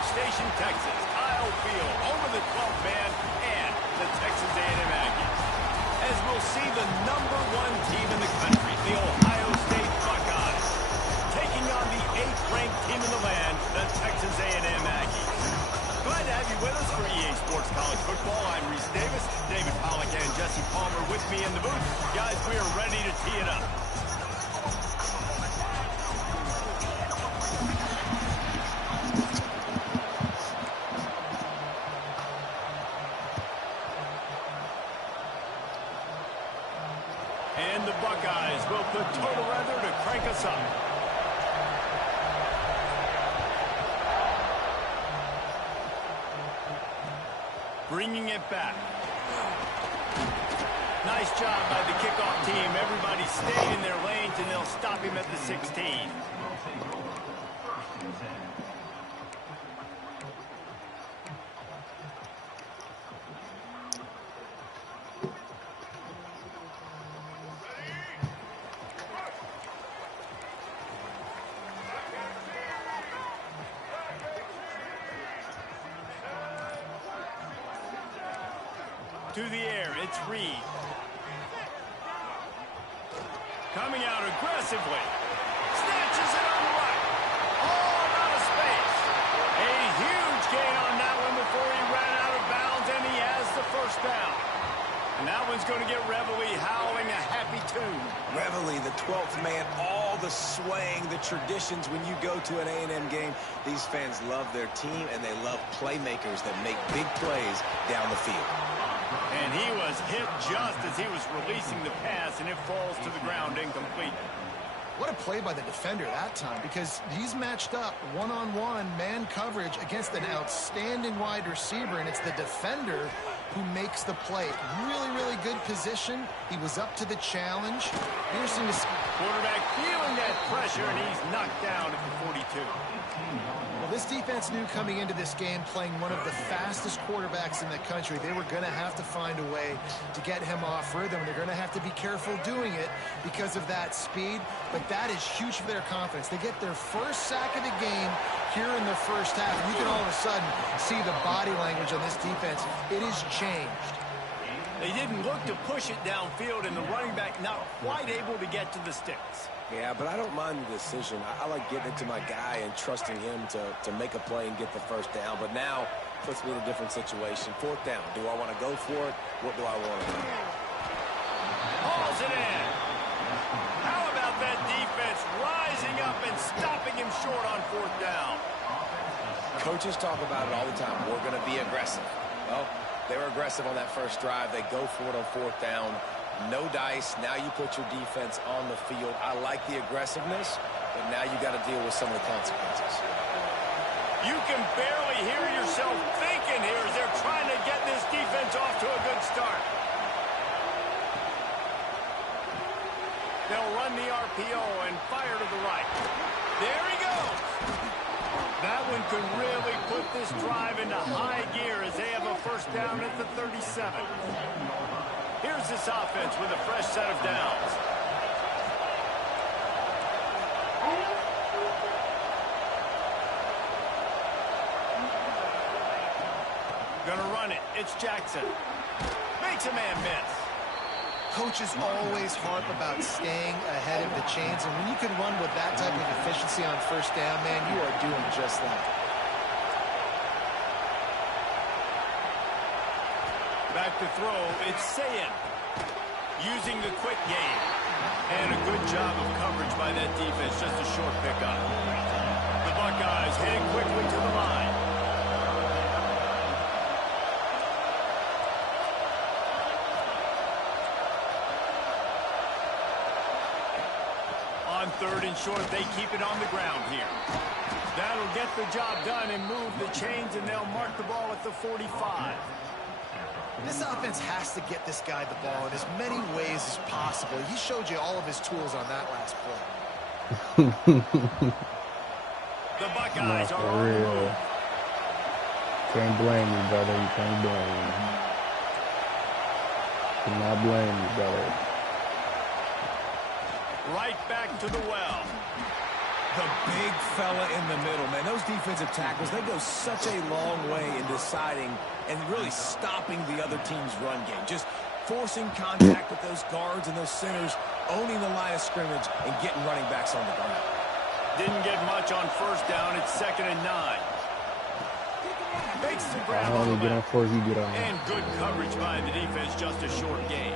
Station, Texas, Kyle Field, over the 12th man, and the Texas A&M Aggies. As we'll see the #1 team in the country, the Ohio State Buckeyes, taking on the 8th-ranked team in the land, the Texas A&M Aggies. Glad to have you with us for EA Sports College Football. I'm Reese Davis, David Pollack, and Jesse Palmer with me in the booth. Guys, we are ready to tee it up. And the Buckeyes will put total weather to crank us up. Bringing it back. Nice job by the kickoff team. Everybody stayed in their lanes, and they'll stop him at the 16. To the air, it's Reed. Coming out aggressively. Snatches it on the right. All out of space. A huge gain on that one before he ran out of bounds, and he has the first down. And that one's going to get Reveille howling a happy tune. Reveille, the 12th man, all the swaying, the traditions when you go to an A&M game. These fans love their team, and they love playmakers that make big plays down the field. And he was hit just as he was releasing the pass, and it falls to the ground incomplete. What a play by the defender that time, because he's matched up one-on-one man coverage against an outstanding wide receiver, and it's the defender who makes the play. Really, really good position. He was up to the challenge. Interesting to see. Quarterback feeling that pressure, and he's knocked down at the 42. Well, this defense knew coming into this game, playing one of the fastest quarterbacks in the country, they were going to have to find a way to get him off rhythm. They're going to have to be careful doing it because of that speed, but that is huge for their confidence. They get their first sack of the game here in the first half, and you can all of a sudden see the body language on this defense. It has changed. They didn't look to push it downfield, and the running back not quite able to get to the sticks. Yeah, but I don't mind the decision. I like getting it to my guy and trusting him to make a play and get the first down. But now, puts me in a different situation. 4th down. Do I want to go for it? What do I want to do? Hauls it in. How about that defense rising up and stopping him short on 4th down? Coaches talk about it all the time. We're going to be aggressive. Well, they were aggressive on that first drive. They go for it on 4th down. No dice. Now you put your defense on the field. I like the aggressiveness, but now you got to deal with some of the consequences. You can barely hear yourself thinking here as they're trying to get this defense off to a good start. They'll run the RPO and fire to the right. There he goes. That one could really put this drive into high gear as they have a first down at the 37. Here's this offense with a fresh set of downs. Gonna run it. It's Jackson. Makes a man miss. Coaches always harp about staying ahead of the chains, and when you can run with that type of efficiency on first down, man, you are doing just that. Back to throw, it's Sayin. Using the quick game. And a good job of coverage by that defense, just a short pickup. The Buckeyes heading quickly to the line. On 3rd and short, they keep it on the ground here. That'll get the job done and move the chains, and they'll mark the ball at the 45. This offense has to get this guy the ball in as many ways as possible. He showed you all of his tools on that last play. The Buckeyes are on the move. Can't blame me, brother. You can't blame me. Cannot blame me, brother. Right back to the well. The big fella in the middle, man. Those defensive tackles, they go such a long way in deciding and really stopping the other team's run game. Just forcing contact with those guards and those centers, owning the line of scrimmage, and getting running backs on the ground. Didn't get much on first down. It's 2nd and 9. Makes the grab only get on fourth, you get on. And good coverage by the defense, just a short gain.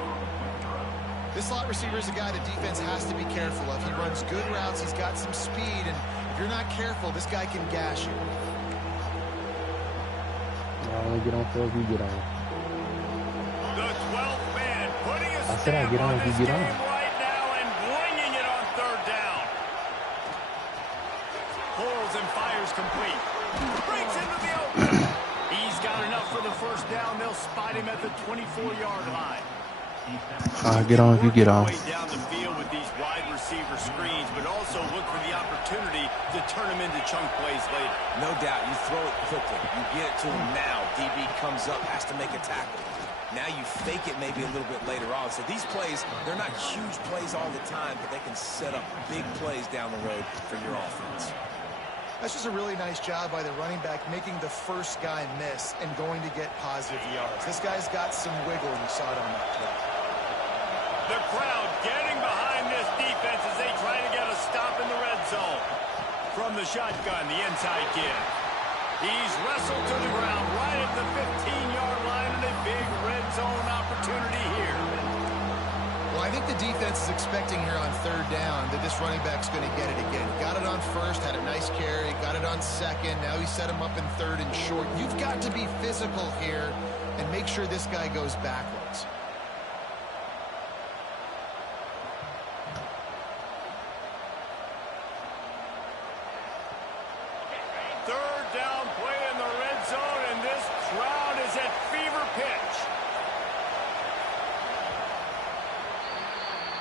This slot receiver is a guy the defense has to be careful of. He runs good routes. He's got some speed, and if you're not careful, this guy can gash you. Only get on fourth, you get on. The 12th man putting a I get on, this you get game on. right now and bringing it on 3rd down. Pulls and fires complete. Breaks into the open. He's got enough for the first down. They'll spot him at the 24-yard line. Get on if you get on. Way down the field with these wide receiver screens, but also look for the opportunity to turn them into chunk plays later. No doubt, you throw it quickly. You get it to him now. DB comes up, has to make a tackle. Now you fake it maybe a little bit later on. So these plays, they're not huge plays all the time, but they can set up big plays down the road for your offense. That's just a really nice job by the running back, making the first guy miss and going to get positive yards. This guy's got some wiggle, and you saw it on that play. The crowd getting behind this defense as they try to get a stop in the red zone. From the shotgun, the inside kid. He's wrestled to the ground right at the 15-yard line, and a big red zone opportunity here. Well, I think the defense is expecting here on 3rd down that this running back's going to get it again. Got it on first, had a nice carry, got it on second. Now he set him up in 3rd and short. You've got to be physical here and make sure this guy goes backwards. Third down play in the red zone, and this crowd is at fever pitch.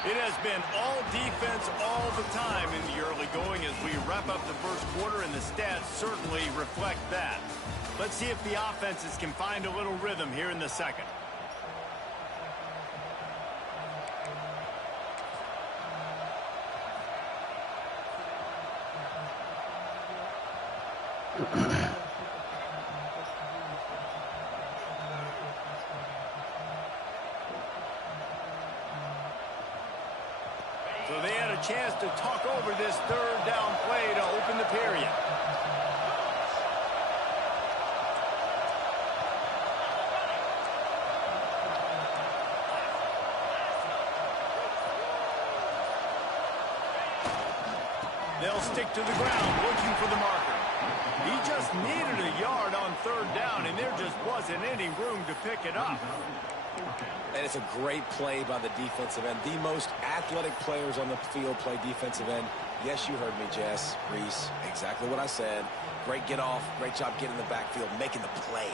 It has been all defense all the time in the early going as we wrap up the first quarter, and the stats certainly reflect that. Let's see if the offenses can find a little rhythm here in the second. So they had a chance to talk over this 3rd down play to open the period. They'll stick to the ground looking for the marker. He just needed a yard on 3rd down, and there just wasn't any room to pick it up. And it's a great play by the defensive end. The most athletic players on the field play defensive end. Yes, you heard me, Jess, Reese. Exactly what I said. Great get off. Great job getting in the backfield, making the play.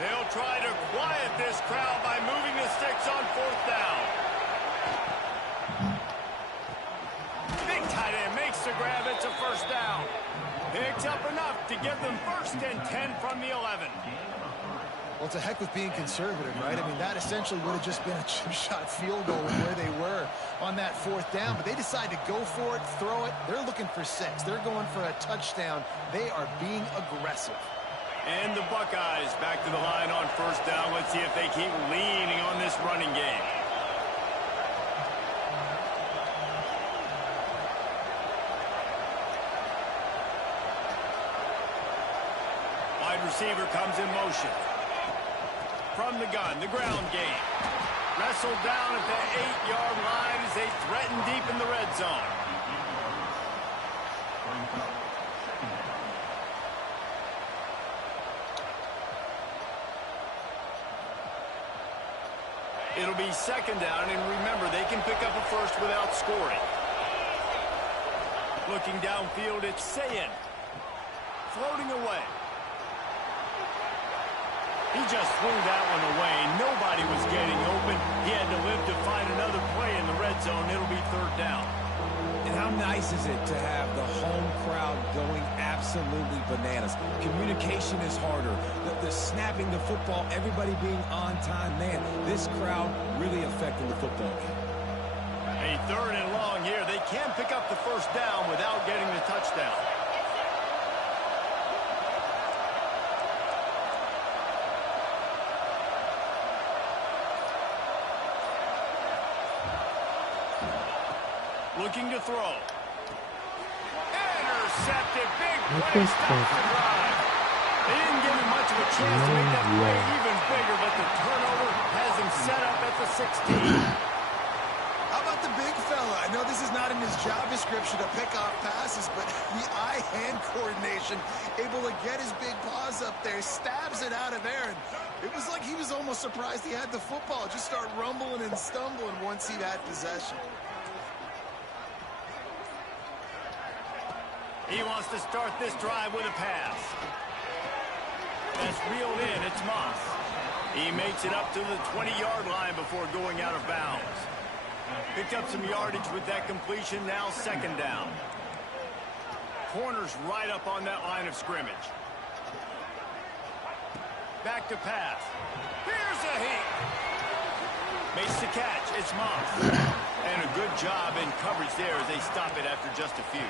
They'll try to quiet this crowd by moving the sticks on 4th down. Big tight end makes the grab. It's a first down. Picks up enough to give them 1st and 10 from the 11. Well, to heck with being conservative, right? I mean, that essentially would have just been a chip-shot field goal with where they were on that 4th down. But they decide to go for it, throw it. They're looking for 6. They're going for a touchdown. They are being aggressive. And the Buckeyes back to the line on 1st down. Let's see if they keep leaning on this running game. Wide receiver comes in motion. From the gun, the ground game. Wrestled down at the 8-yard line as they threaten deep in the red zone. It'll be 2nd down, and remember, they can pick up a first without scoring. Looking downfield, it's Ncaa. Floating away. He just threw that one away. Nobody was getting open. He had to live to find another play in the red zone. It'll be 3rd down. And how nice is it to have the home crowd going absolutely bananas? Communication is harder. The snapping the football, everybody being on time. Man, this crowd really affecting the football game. A 3rd and long here. They can pick up the first down without getting the touchdown. Looking to throw. Intercepted. Big play. Stops the drive. They didn't give him much of a chance to make that play even bigger, but the turnover has him set up at the 16. How about the big fella? I know this is not in his job description to pick off passes, but the eye-hand coordination, able to get his big paws up there, stabs it out of there, and it was like he was almost surprised he had the football. Just start rumbling and stumbling once he had possession. He wants to start this drive with a pass. That's reeled in. It's Moss. He makes it up to the 20-yard line before going out of bounds. Picked up some yardage with that completion. Now 2nd down. Corner's right up on that line of scrimmage. Back to pass. Here's a heat. Makes the catch. It's Moss. And a good job in coverage there as they stop it after just a few.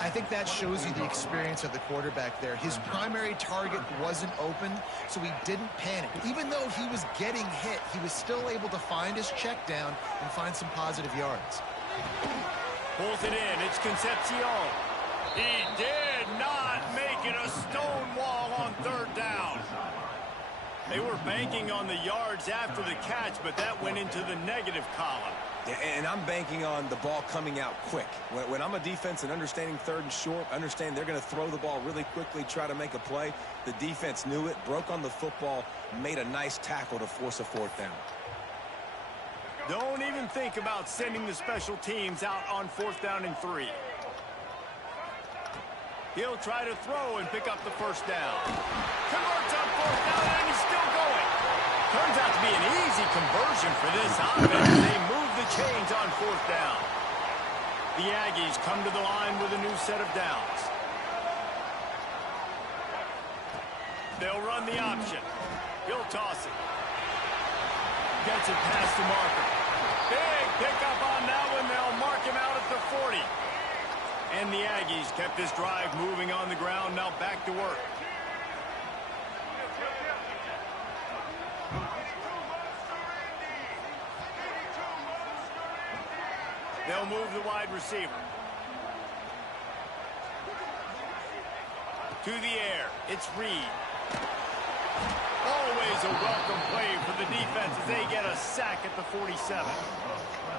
I think that shows you the experience of the quarterback there. His primary target wasn't open, so he didn't panic. Even though he was getting hit, he was still able to find his check down and find some positive yards. Pulls it in. It's Concepcion. He did not make it a stone wall on 3rd down. They were banking on the yards after the catch, but that went into the negative column. Yeah, and I'm banking on the ball coming out quick. When I'm a defense and understanding 3rd and short, understand they're going to throw the ball really quickly, try to make a play. The defense knew it, broke on the football, made a nice tackle to force a 4th down. Don't even think about sending the special teams out on 4th down and 3. He'll try to throw and pick up the first down. Converts on 4th down, and he's still going. Turns out to be an easy conversion for this offense. They move the chains on 4th down. The Aggies come to the line with a new set of downs. They'll run the option. He'll toss it. Gets it past the marker. Big pickup on that one. They'll mark him out at the 40. And the Aggies kept this drive moving on the ground. Now back to work. They'll move the wide receiver. To the air. It's Reed. Always a welcome play for the defense as they get a sack at the 47.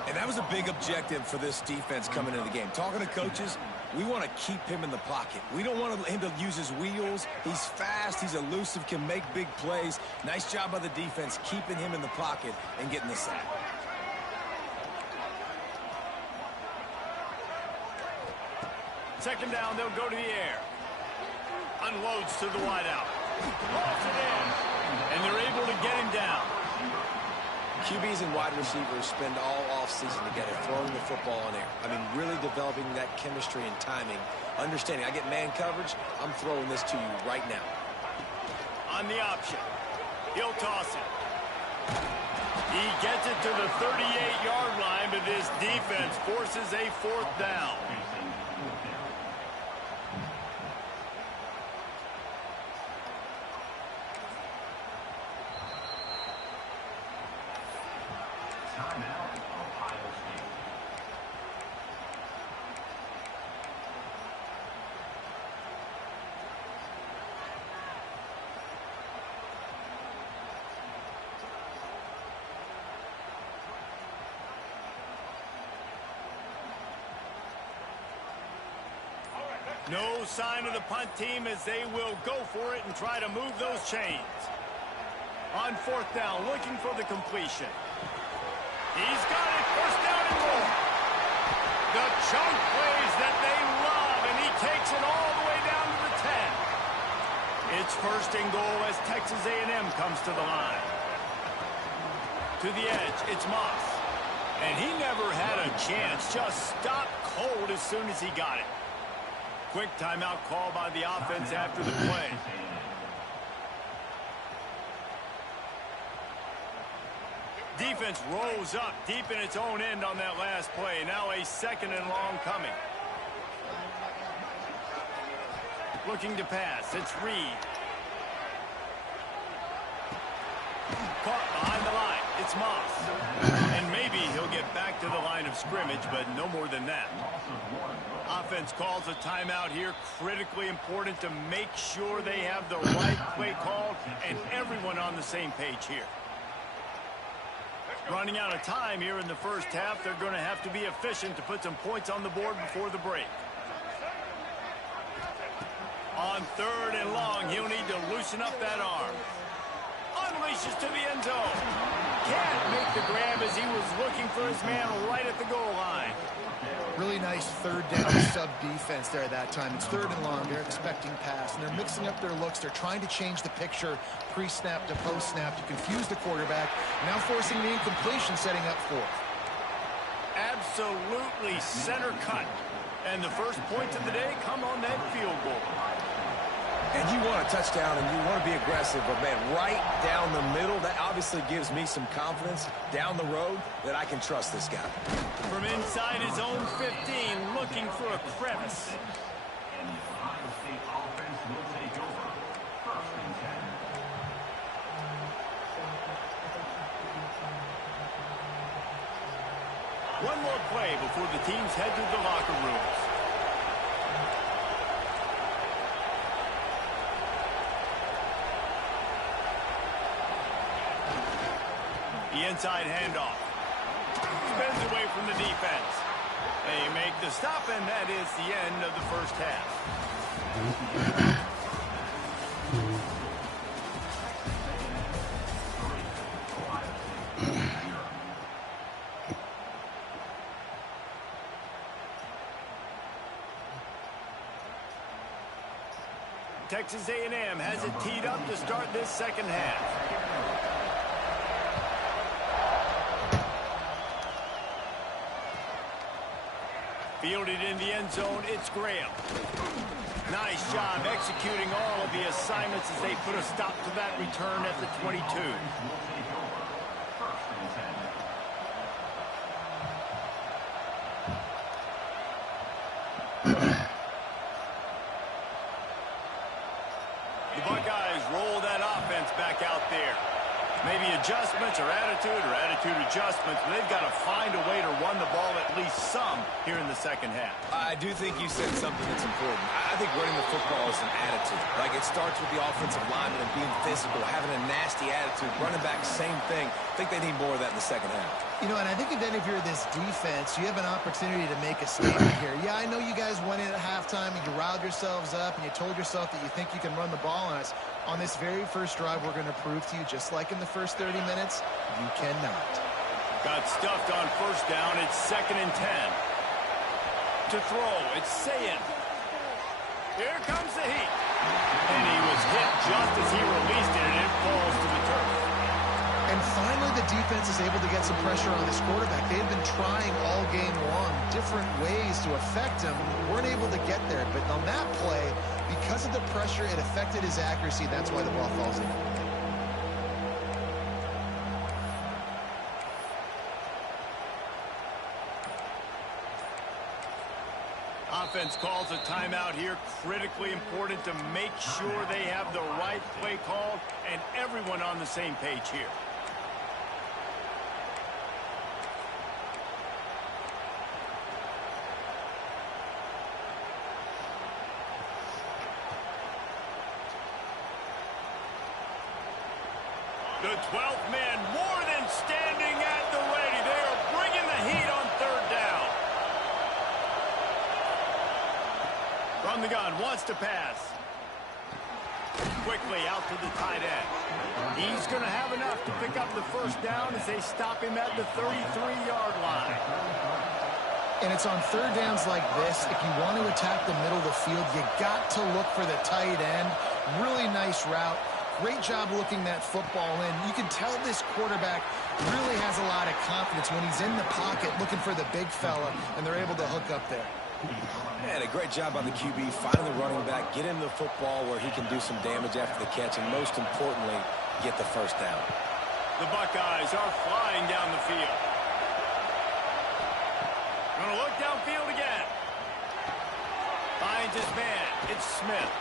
And that was a big objective for this defense coming into the game. Talking to coaches, we want to keep him in the pocket. We don't want him to use his wheels. He's fast. He's elusive, can make big plays. Nice job by the defense keeping him in the pocket and getting the sack. Second down, they'll go to the air. Unloads to the wideout. Rolls it in. And they're able to get him down. QBs and wide receivers spend all offseason together, throwing the football in air. I mean, really developing that chemistry and timing. Understanding, I get man coverage, I'm throwing this to you right now. On the option. He'll toss it. He gets it to the 38-yard line, but this defense forces a 4th down. No sign of the punt team as they will go for it and try to move those chains. On 4th down, looking for the completion. He's got it, 1st down and more. The chunk plays that they love, and he takes it all the way down to the 10. It's 1st and goal as Texas A&M comes to the line. To the edge, it's Moss. And he never had a chance. Just stopped cold as soon as he got it. Quick timeout call by the offense after the play. Defense rolls up deep in its own end on that last play. Now a 2nd and long coming. Looking to pass. It's Reed. Caught behind the line. It's Moss. And maybe he'll get back to the line of scrimmage, but no more than that. Offense calls a timeout here. Critically important to make sure they have the right play called and everyone on the same page here. Running out of time here in the first half. They're going to have to be efficient to put some points on the board before the break. On 3rd and long, he'll need to loosen up that arm. Unleashes to the end zone. Can't make the grab as he was looking for his man right at the goal line. Really nice 3rd down sub defense there that time. It's 3rd and long. They're expecting pass, and they're mixing up their looks. They're trying to change the picture pre-snap to post-snap to confuse the quarterback. Now forcing the incompletion, setting up 4th. Absolutely center cut. And the first points of the day come on that field goal. And you want a touchdown and you want to be aggressive, but man, right down the middle, that obviously gives me some confidence down the road that I can trust this guy. From inside his own 15, looking for a crevice. One more play before the teams head to the locker rooms. The inside handoff. Spins away from the defense. They make the stop, and that is the end of the first half. Texas A&M has it teed up to start this second half. Fielded in the end zone, it's Graham. Nice job executing all of the assignments as they put a stop to that return at the 22. The Buckeyes roll that offense back out there. Maybe adjustments or attitude adjustments, but they've got to find a way to run the ball at least some here in the second half. I do think you said something that's important. I think running the football is an attitude. Like, it starts with the offensive lineman and being physical, having a nasty attitude. Running back, same thing. I think they need more of that in the second half. You know, and I think then if you're this defense, you have an opportunity to make a statement here. Yeah, I know you guys went in at halftime and you riled yourselves up and you told yourself that you think you can run the ball on us. On this very first drive, we're going to prove to you, just like in the first 30 minutes, you cannot. Got stuffed on first down. It's 2nd and 10. To throw, it's Ncaa. Here comes the heat. And he was hit just as he released it, and it falls to the turf. And finally, the defense is able to get some pressure on this quarterback. They've been trying all game long different ways to affect him. Weren't able to get there. But on that play, because of the pressure, it affected his accuracy. That's why the ball falls in. Offense calls a timeout here. Critically important to make sure they have the right play called and everyone on the same page here. The 12th man more than standing at the ready. They are bringing the heat on 3rd down. From the gun, wants to pass. Quickly out to the tight end. He's going to have enough to pick up the first down as they stop him at the 33-yard line. And it's on 3rd downs like this. If you want to attack the middle of the field, you got to look for the tight end. Really nice route. Great job looking that football in. You can tell this quarterback Really has a lot of confidence when he's in the pocket looking for the big fella, and they're able to hook up there. And a great job by the QB, finding the running back, get him the football where he can do some damage after the catch, and most importantly, get the first down. The Buckeyes are flying down the field. Gonna look downfield again. Finds his man. It's Smith.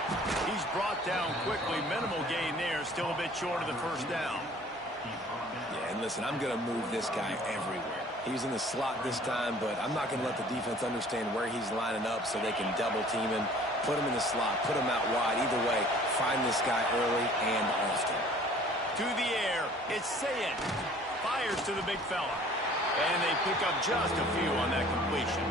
He's brought down quickly. Minimal gain there. Still a bit short of the first down. Yeah, and listen, I'm going to move this guy everywhere. He's in the slot this time, but I'm not going to let the defense understand where he's lining up so they can double team him, put him in the slot, put him out wide. Either way, find this guy early and often. To the air, it's Ncaa. Fires to the big fella. And they pick up just a few on that completion.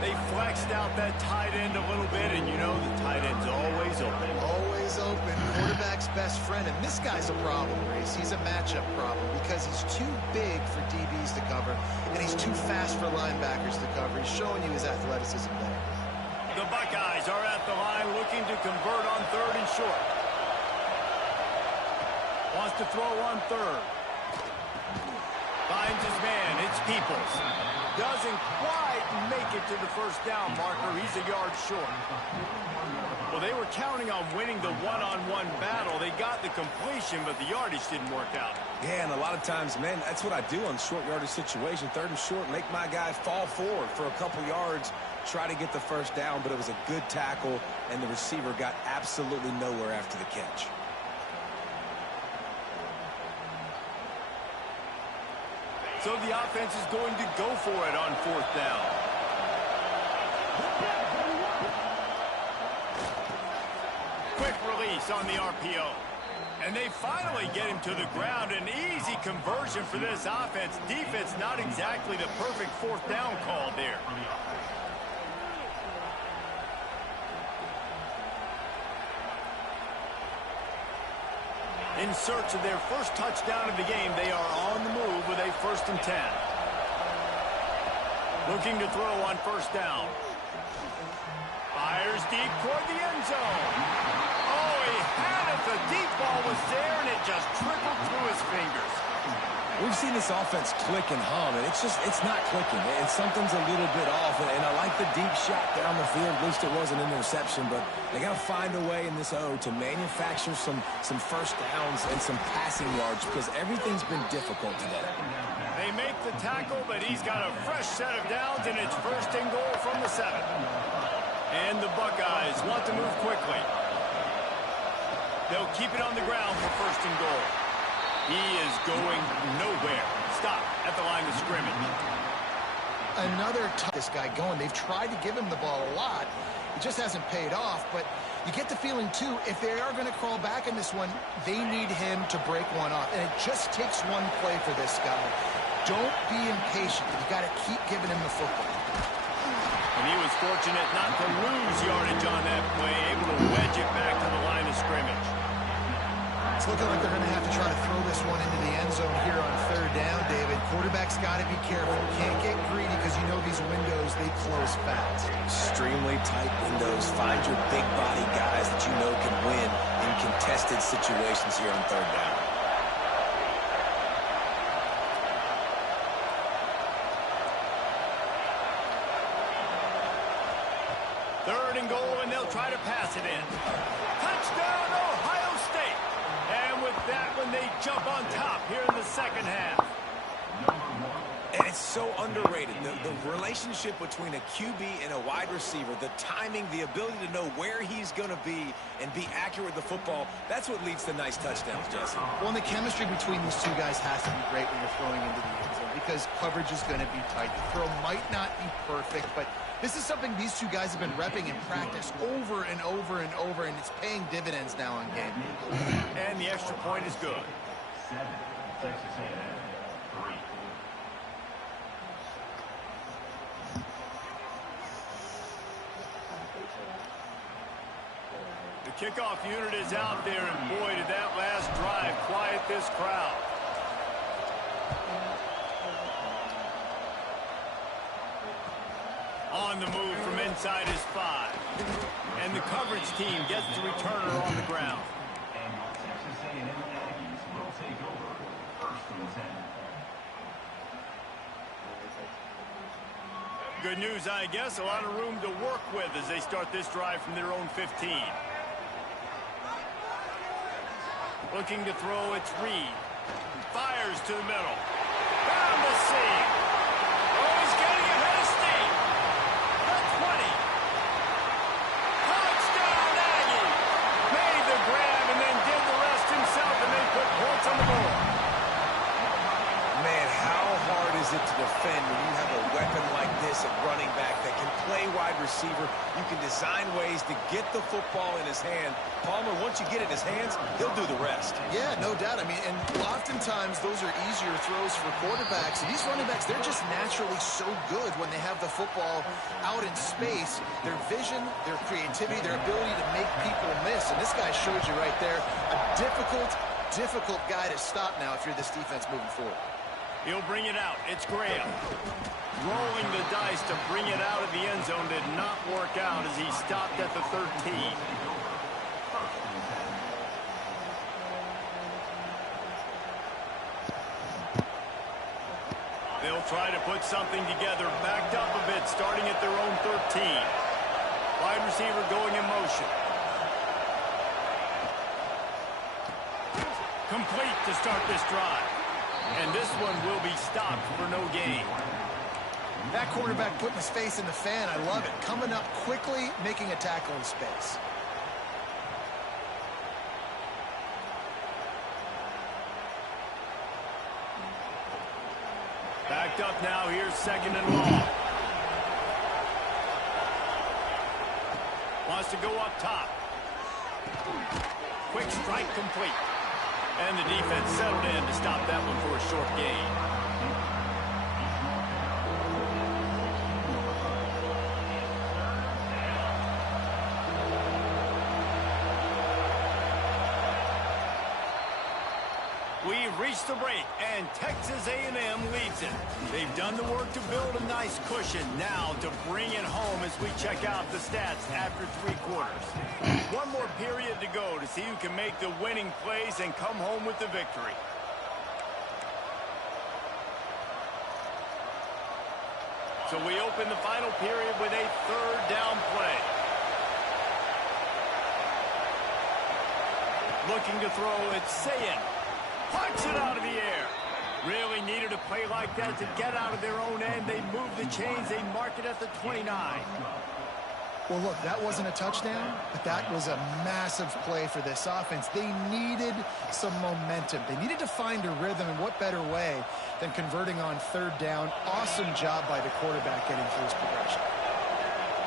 They flexed out that tight end a little bit, and you know the tight end's always open. Always open. Quarterback's best friend. And this guy's a problem, Grace. He's a matchup problem because he's too big for DBs to cover, and he's too fast for linebackers to cover. He's showing you his athleticism there. The Buckeyes are at the line looking to convert on 3rd and short. Wants to throw on 3rd. Finds his man. It's Peoples. Doesn't quite make it to the first down marker. He's a yard short. Well, they were counting on winning the one-on-one battle. They got the completion, but the yardage didn't work out. Yeah, and a lot of times, man, that's what I do on short yardage situation. 3rd and short, make my guy fall forward for a couple yards, try to get the first down, but it was a good tackle, and the receiver got absolutely nowhere after the catch. So the offense is going to go for it on 4th down. Quick release on the RPO. And they finally get him to the ground. An easy conversion for this offense. Defense not exactly the perfect 4th down call there. In search of their first touchdown of the game, they are on the move with a 1st and 10. Looking to throw on 1st down. Fires deep toward the end zone. Oh, he had it. The deep ball was there, and it just trickled through his fingers. We've seen this offense click and hum, and it's not clicking. And something's a little bit off, and I like the deep shot down the field. At least it was an interception, but they got to find a way in this O to manufacture some first downs and some passing yards because everything's been difficult today. They make the tackle, but he's got a fresh set of downs, and it's 1st and goal from the 7. And the Buckeyes want to move quickly. They'll keep it on the ground for 1st and goal. He is going nowhere. Stop at the line of scrimmage. Another this guy going. They've tried to give him the ball a lot. It just hasn't paid off, but you get the feeling, too, if they are going to crawl back in this one, they need him to break one off. And it just takes one play for this guy. Don't be impatient. You got to keep giving him the football. And he was fortunate not to lose yardage on that play, able to wedge it back to the line of scrimmage. It's looking like they're going to have to try to throw this one into the end zone here on 3rd down, David. Quarterback's got to be careful. Can't get greedy because you know these windows, they close fast. Extremely tight windows. Find your big body guys that you know can win in contested situations here on 3rd down. Third and goal, and they'll try to pass it in. Touchdown, Ohio State. And with that one, they jump on top here in the 2nd half. And it's so underrated. The relationship between a QB and a wide receiver, the timing, the ability to know where he's going to be and be accurate with the football, that's what leads to nice touchdowns, Jesse. Well, and the chemistry between these two guys has to be great when you're throwing into the end zone because coverage is going to be tight. The throw might not be perfect, but this is something these two guys have been repping in practice over and over and over, and it's paying dividends now on game. And the extra point is good. 7, Texas A&M, 3. The kickoff unit is out there, and boy, did that last drive quiet this crowd. On the move from inside his 5. And the coverage team gets the returner on the ground. And Texas A&M Aggies will take over 1st and 10. Good news, I guess. A lot of room to work with as they start this drive from their own 15. Looking to throw, it's Reed. Fires to the middle. Down the seam. Oh, he's getting ahead of steam. The 20. Touchdown, Aggie. Made the grab and then did the rest himself and then put points on the board. Man, how hard is it to defend when you have a weapon like this at running back that can play wide receiver? You can design ways to get the football in his hand. Palmer, once you get it in his hands, he'll do the rest. Yeah, no doubt. I mean, and oftentimes those are easier throws for quarterbacks. And these running backs, they're just naturally so good when they have the football out in space. Their vision, their creativity, their ability to make people miss. And this guy showed you right there a difficult guy to stop now if you're this defense moving forward. He'll bring it out. It's Graham. Rolling the dice to bring it out of the end zone did not work out as he stopped at the 13. They'll try to put something together, backed up a bit, starting at their own 13. Wide receiver going in motion. Complete to start this drive. And this one will be stopped for no gain. That quarterback putting his face in the fan, I love it. Coming up quickly, making a tackle in space. Backed up now, here's second and long. Wants to go up top. Quick strike complete. And the defense settled in to stop that one for a short gain. We've reached the break, and Texas A&M leads it. They've done the work to build a nice cushion. Now to bring it home as we check out the stats after 3 quarters. One more period to go to see who can make the winning plays and come home with the victory. So we open the final period with a 3rd down play. Looking to throw, it's Ncaa. Punch it out of the air. Really needed a play like that to get out of their own end. They move the chains. They mark it at the 29. Well, look, that wasn't a touchdown, but that was a massive play for this offense. They needed some momentum. They needed to find a rhythm, and what better way than converting on 3rd down. Awesome job by the quarterback getting through his progression.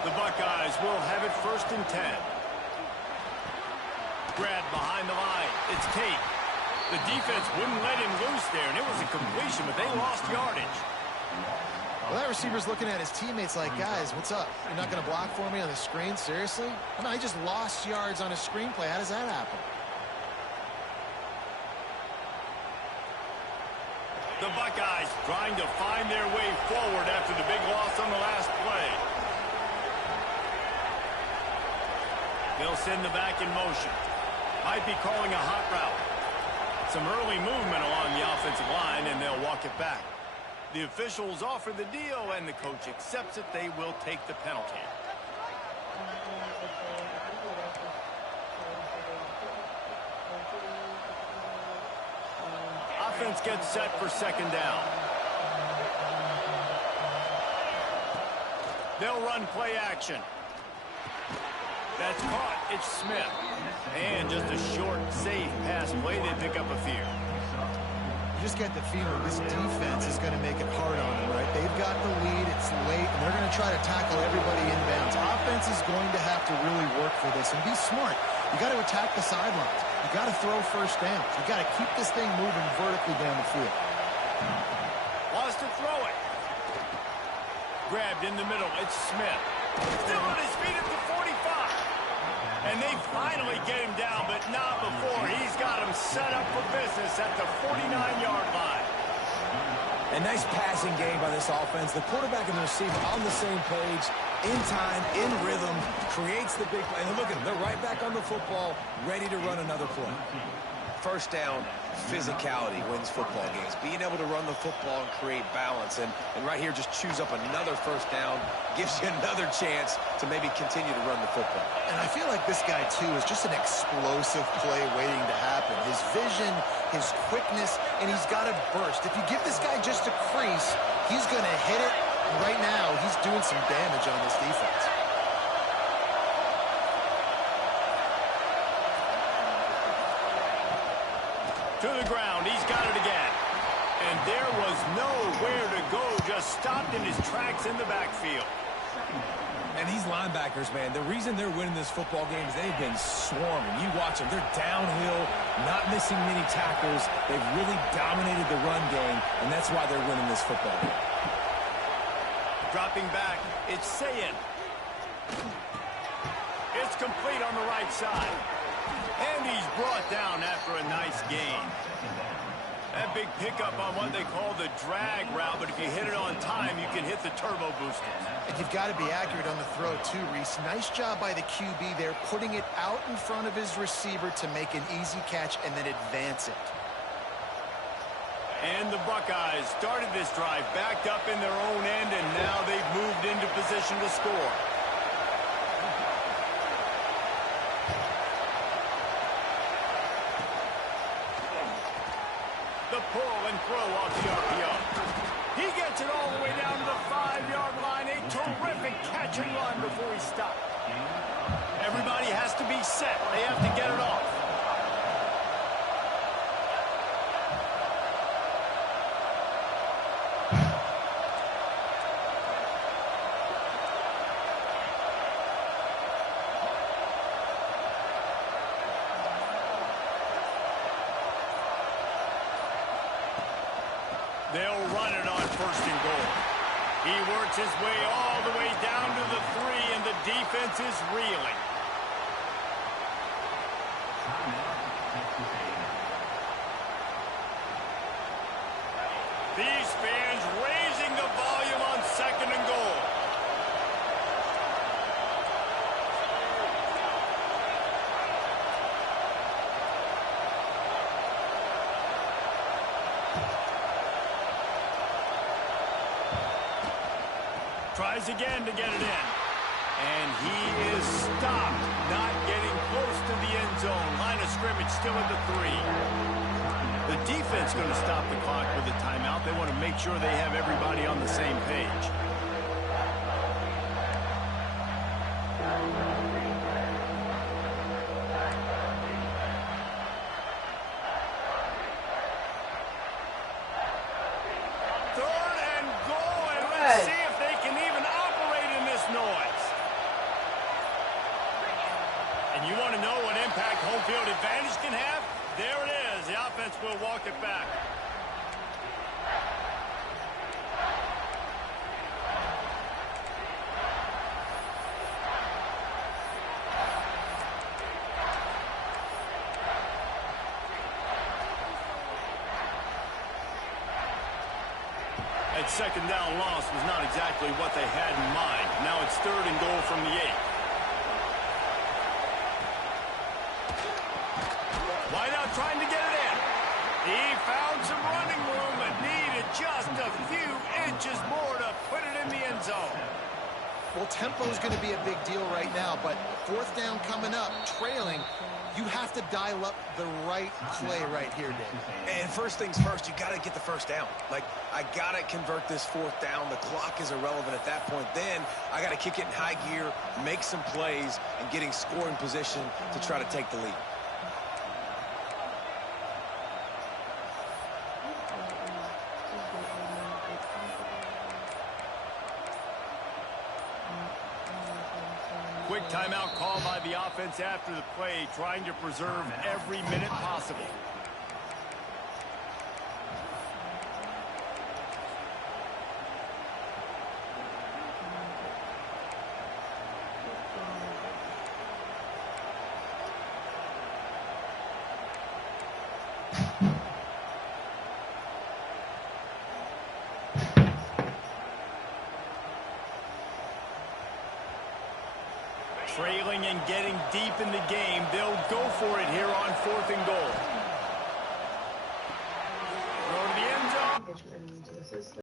The Buckeyes will have it 1st and 10. Grab behind the line. It's Tate. The defense wouldn't let him loose there, and it was a completion, but they lost yardage. Well, that receiver's looking at his teammates like, guys, what's up? You're not going to block for me on the screen? Seriously? I mean, I just lost yards on a screenplay. How does that happen? The Buckeyes trying to find their way forward after the big loss on the last play. They'll send the back in motion. Might be calling a hot route. Some early movement along the offensive line, and they'll walk it back. The officials offer the deal, and the coach accepts it. They will take the penalty. Offense gets set for 2nd down. They'll run play action. That's caught. It's Smith. And just a short, safe pass play. They pick up a few. You just get the feeling this defense is going to make it hard on them, right? They've got the lead. It's late, and they're going to try to tackle everybody inbounds. Offense is going to have to really work for this and be smart. You got to attack the sidelines. You got to throw 1st downs. You got to keep this thing moving vertically down the field. Wants to throw it. Grabbed in the middle. It's Smith. Still on his feet at the 45. And they finally get him down, but not before. He's got him set up for business at the 49-yard line. A nice passing game by this offense. The quarterback and the receiver on the same page, in time, in rhythm, creates the big play. And look at them. They're right back on the football, ready to run another play. 1st down, physicality wins football games. Being able to run the football and create balance. And right here, just choose up another first down. Gives you another chance to maybe continue to run the football. And I feel like this guy, too, is just an explosive play waiting to happen. His vision, his quickness, and he's got to burst. If you give this guy just a crease, he's going to hit it. And right now, he's doing some damage on this defense. To the ground, he's got it again. And there was nowhere to go, just stopped in his tracks in the backfield. And these linebackers, man, the reason they're winning this football game is they've been swarming. You watch them, they're downhill, not missing many tackles. They've really dominated the run game, and that's why they're winning this football game. Dropping back, it's Ncaa. It's complete on the right side. And he's brought down after a nice gain. That big pickup on what they call the drag route, but if you hit it on time, you can hit the turbo boosters. And you've got to be accurate on the throw, too, Reese. Nice job by the QB there, putting it out in front of his receiver to make an easy catch and then advance it. And the Buckeyes started this drive backed up in their own end, and now they've moved into position to score. The pull and throw off the RPO. He gets it all the way down to the 5-yard line. A terrific catch and run before he stopped. Everybody has to be set. They have to get it off. They'll run it on first and goal. He works his way all the way down to the 3, and the defense is reeling. These fans raising the volume on second and goal. Tries again to get it in. And he is stopped, not getting close to the end zone. Line of scrimmage still at the 3. The defense going to stop the clock with a timeout. They want to make sure they have everybody on the same page. Third and goal, and let's see if they can even operate in this noise. And you want to know what impact home field advantage can have? There it is. The offense will walk it back. That second down loss was not exactly what they had in mind. Now it's third and goal from the 8. Wide out trying to get it in. He found some running room, but needed just a few inches more to put it in the end zone. Well, tempo is going to be a big deal right now, but fourth down coming up, trailing, you have to dial up the right play right here, Dave. And first things first, you got to get the first down. Like, I got to convert this fourth down. The clock is irrelevant at that point. Then I got to kick it in high gear, make some plays, and getting scoring position to try to take the lead. Quick timeout call by the offense after the play, trying to preserve every minute possible. Trailing and getting deep in the game, they'll go for it here on fourth and goal.